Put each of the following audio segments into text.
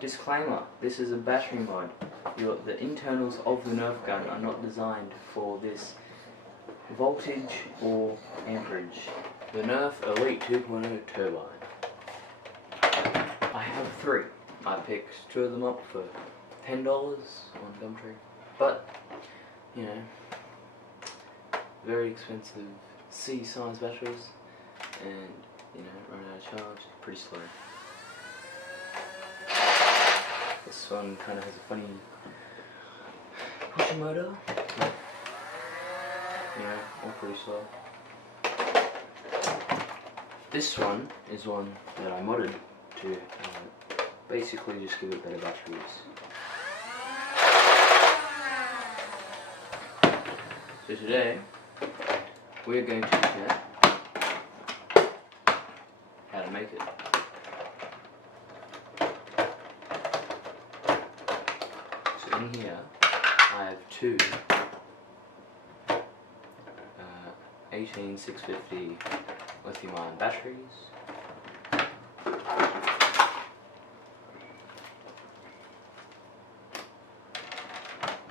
Disclaimer, this is a battery mod. The internals of the Nerf gun are not designed for this voltage or amperage. The Nerf Elite 2.0 Turbine. I have 3. I picked 2 of them up for $10 on Gumtree. But, you know, very expensive C-size batteries, and, you know, run out of charge, pretty slow. This one kind of has a funny pusher motor. You know, all pretty slow. This one is one that I modded to basically just give it better batteries. So today, we're going to look at how to make it. So in here, I have 2 18650 lithium-ion batteries.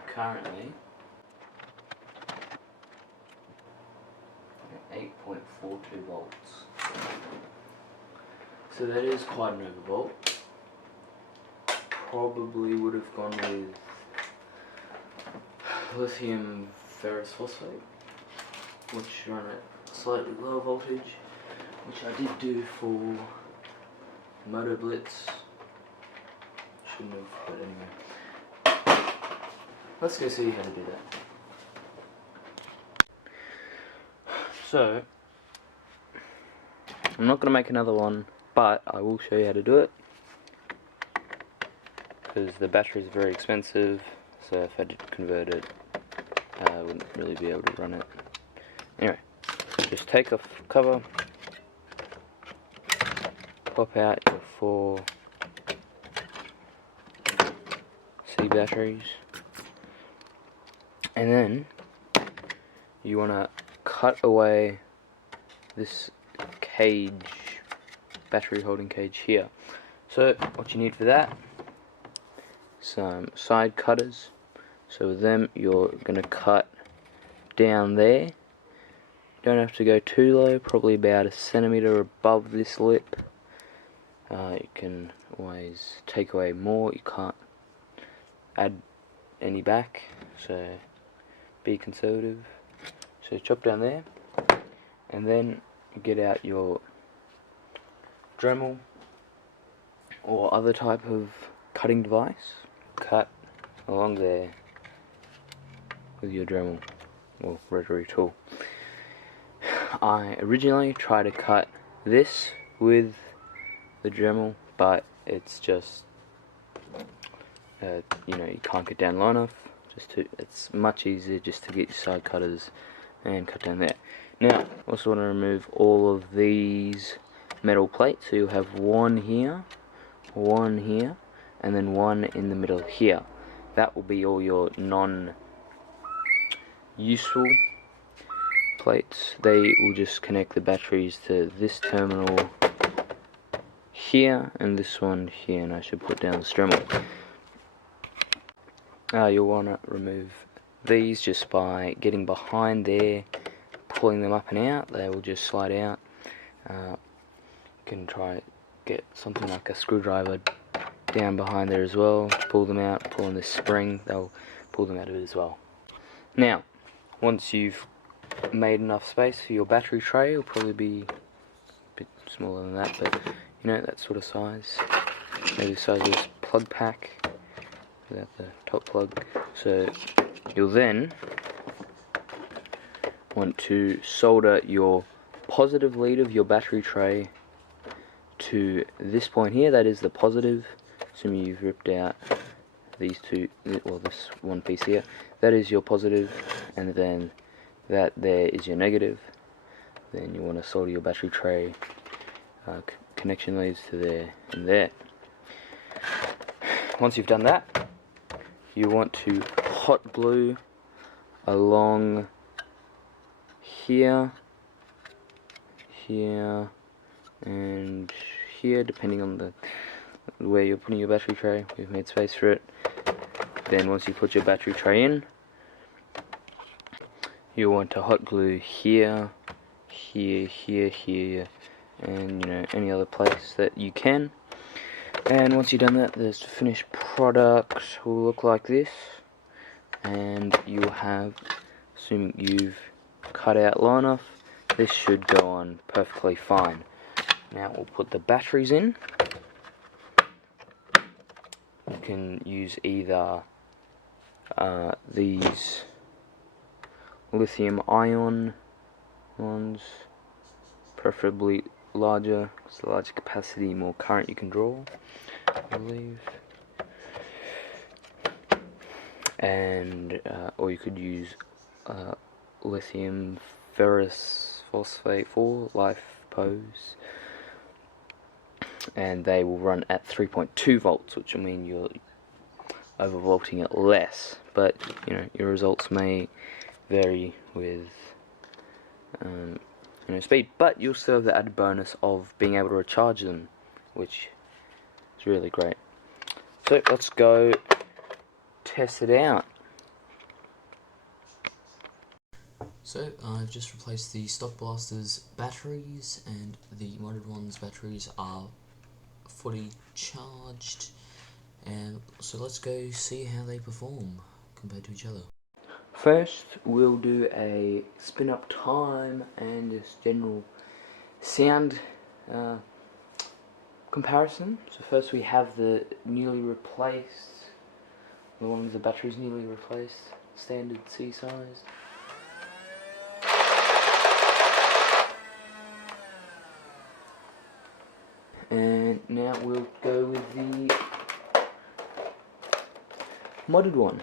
Currently, 8.42 volts. So that is quite an overvolt. Probably would have gone with lithium ferrous phosphate, which run at slightly lower voltage, which I did do for Moto Blitz. Shouldn't have, but anyway. Let's go see how to do that. So, I'm not going to make another one, but I will show you how to do it, because the battery is very expensive, so if I did convert it, I wouldn't really be able to run it. Anyway, just take off the cover, pop out your 4 C batteries, and then you want to cut away this cage, battery holding cage here. So what you need for that, some side cutters. So with them you're going to cut down there. Don't have to go too low, probably about 1 centimeter above this lip. You can always take away more, you can't add any back, so be conservative. So chop down there, and then get out your Dremel or other type of cutting device. Cut along there with your Dremel or Rotary tool. I originally tried to cut this with the Dremel, but it's just you know, you can't get down low enough. It's much easier just to get your side cutters and cut down there. Now, also want to remove all of these metal plates. So you'll have one here, and then one in the middle here. That will be all your non-useful plates. They will just connect the batteries to this terminal here and this one here, and I should put down the Dremel. You'll want to remove these just by getting behind there, pulling them up and out. They will just slide out. You can try get something like a screwdriver down behind there as well, pull them out, pull on this spring, they'll pull them out of it as well. Now, once you've made enough space for your battery tray, it'll probably be a bit smaller than that, but you know, that sort of size, maybe the size of this plug pack without the top plug. So you'll then want to solder your positive lead of your battery tray to this point here. That is the positive, assuming you've ripped out these two, or this one piece here. That is your positive, and then that there is your negative. Then you want to solder your battery tray connection leads to there and there. Once you've done that, you want to hot glue along here, here, and here, depending on the where you're putting your battery tray. We've made space for it. Then once you put your battery tray in, you want to hot glue here, here, here, here, and any other place that you can. And once you've done that, the finished product will look like this, and you'll have, assuming you've cut out low enough, this should go on perfectly fine. Now we'll put the batteries in. You can use either these lithium ion ones, preferably larger, because the larger capacity, more current you can draw, I believe. And or you could use lithium ferrous phosphate 4 life pose, and they will run at 3.2 volts, which will mean you're overvolting it less, but your results may vary with speed, but you'll still have the added bonus of being able to recharge them, which is really great. So let's go test it out. So I've just replaced the stock blaster's batteries, and the modded one's batteries are fully charged, and so let's go see how they perform compared to each other. First we'll do a spin up time and just general sound comparison. So first we have the newly replaced, the one with the batteries newly replaced, standard C size. And now we'll go with the modded one.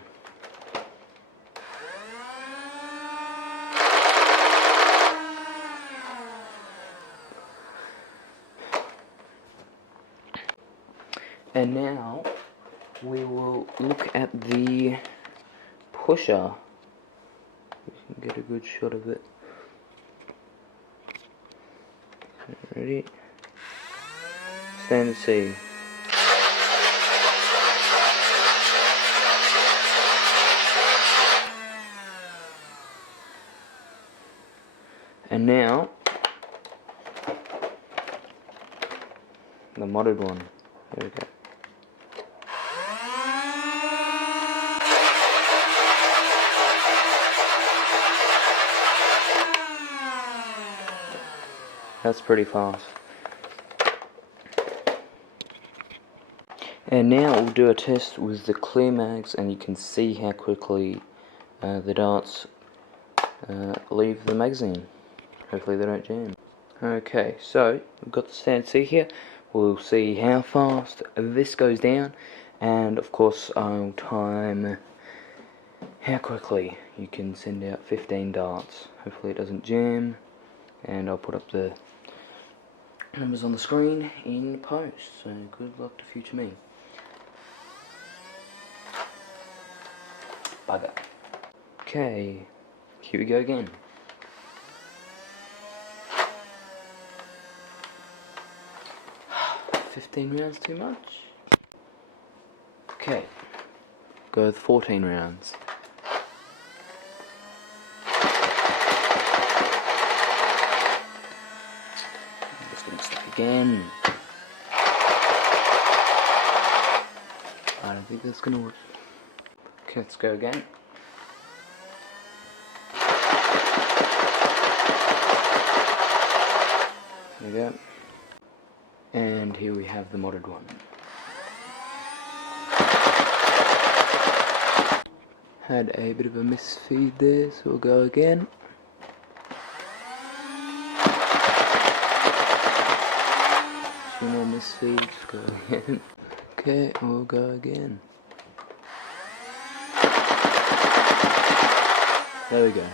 And now we will look at the pusher. We can get a good shot of it. Ready? Standard C. And now the modded one. There we go. That's pretty fast. And now we'll do a test with the clear mags, and you can see how quickly the darts leave the magazine. Hopefully they don't jam. Okay, so we've got the standard C here. We'll see how fast this goes down, and of course I'll time how quickly you can send out 15 darts. Hopefully it doesn't jam, and I'll put up the numbers on the screen in post. So good luck to future me. Bugger. Okay, here we go again. $15 rounds too much? Okay, go with 14 rounds. I'm just gonna start again. I don't think that's gonna work. Okay, let's go again. There we go. And here we have the modded one. Had a bit of a misfeed there, so we'll go again. Two more misfeeds, go again. Okay, we'll go again. There we go.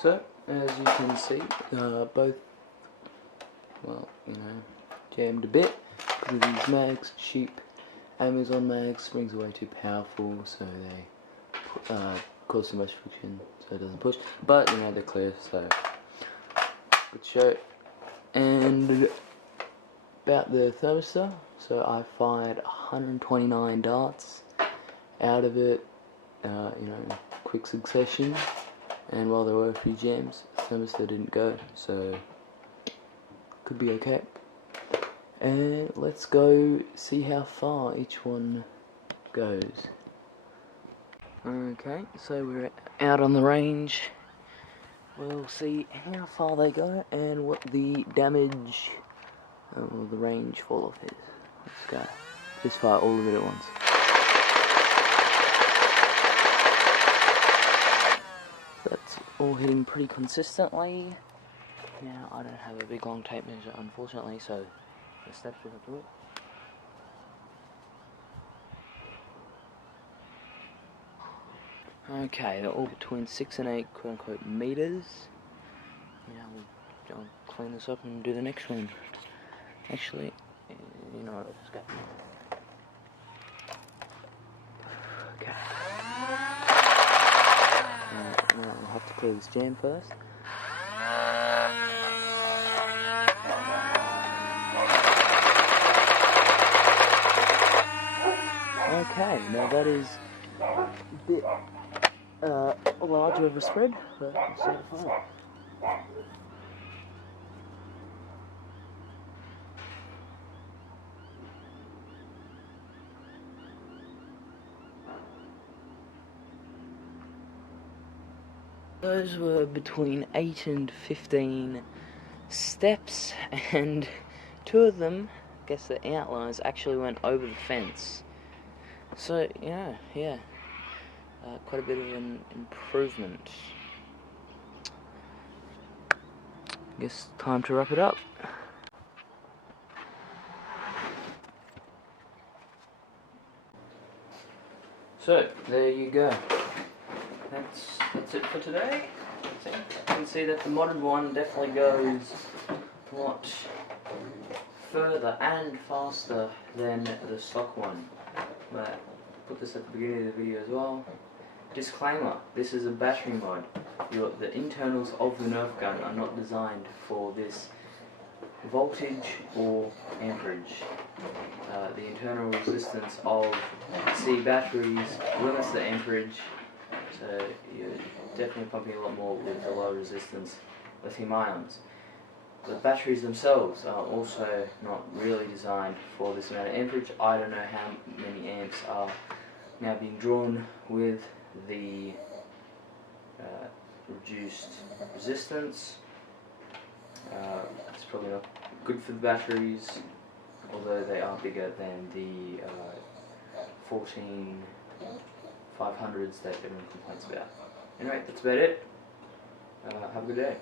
So, as you can see, both, well, jammed a bit because of these mags. Cheap Amazon mags, springs are way too powerful, so they cause too much friction, so it doesn't push. But they're clear, so good show. And about the thermistor. So I fired 129 darts out of it, quick succession, and while there were a few jams, the thermistor didn't go, so could be okay. And let's go see how far each one goes. Okay, so we're out on the range. We'll see how far they go and what the damage or the range fall off is. Let's go. Just fire all of it at once. That's all hitting pretty consistently. Now I don't have a big long tape measure unfortunately, so the steps will have to it. Okay, they're all between 6 and 8 quote-unquote meters. Now I'll clean this up and do the next one. Actually, you know what, let's go. Okay. Now I'll have to clear this jam first. Okay, now that is a bit larger of a spread, but it's still fine. Those were between 8 and 15 steps, and 2 of them, I guess the outliers, actually went over the fence. So, yeah, quite a bit of an improvement. I guess time to wrap it up. So, there you go. That's it for today. You can see that the modded one definitely goes a lot further and faster than the stock one. But put this at the beginning of the video as well. Disclaimer, this is a battery mod. The internals of the Nerf gun are not designed for this voltage or amperage. The internal resistance of C batteries limits the amperage, so you're definitely pumping a lot more with the low resistance lithium ions. The batteries themselves are also not really designed for this amount of amperage. I don't know how many amps are now being drawn with the reduced resistance. It's probably not good for the batteries, although they are bigger than the 14500s that everyone complains about. Anyway, that's about it. Have a good day.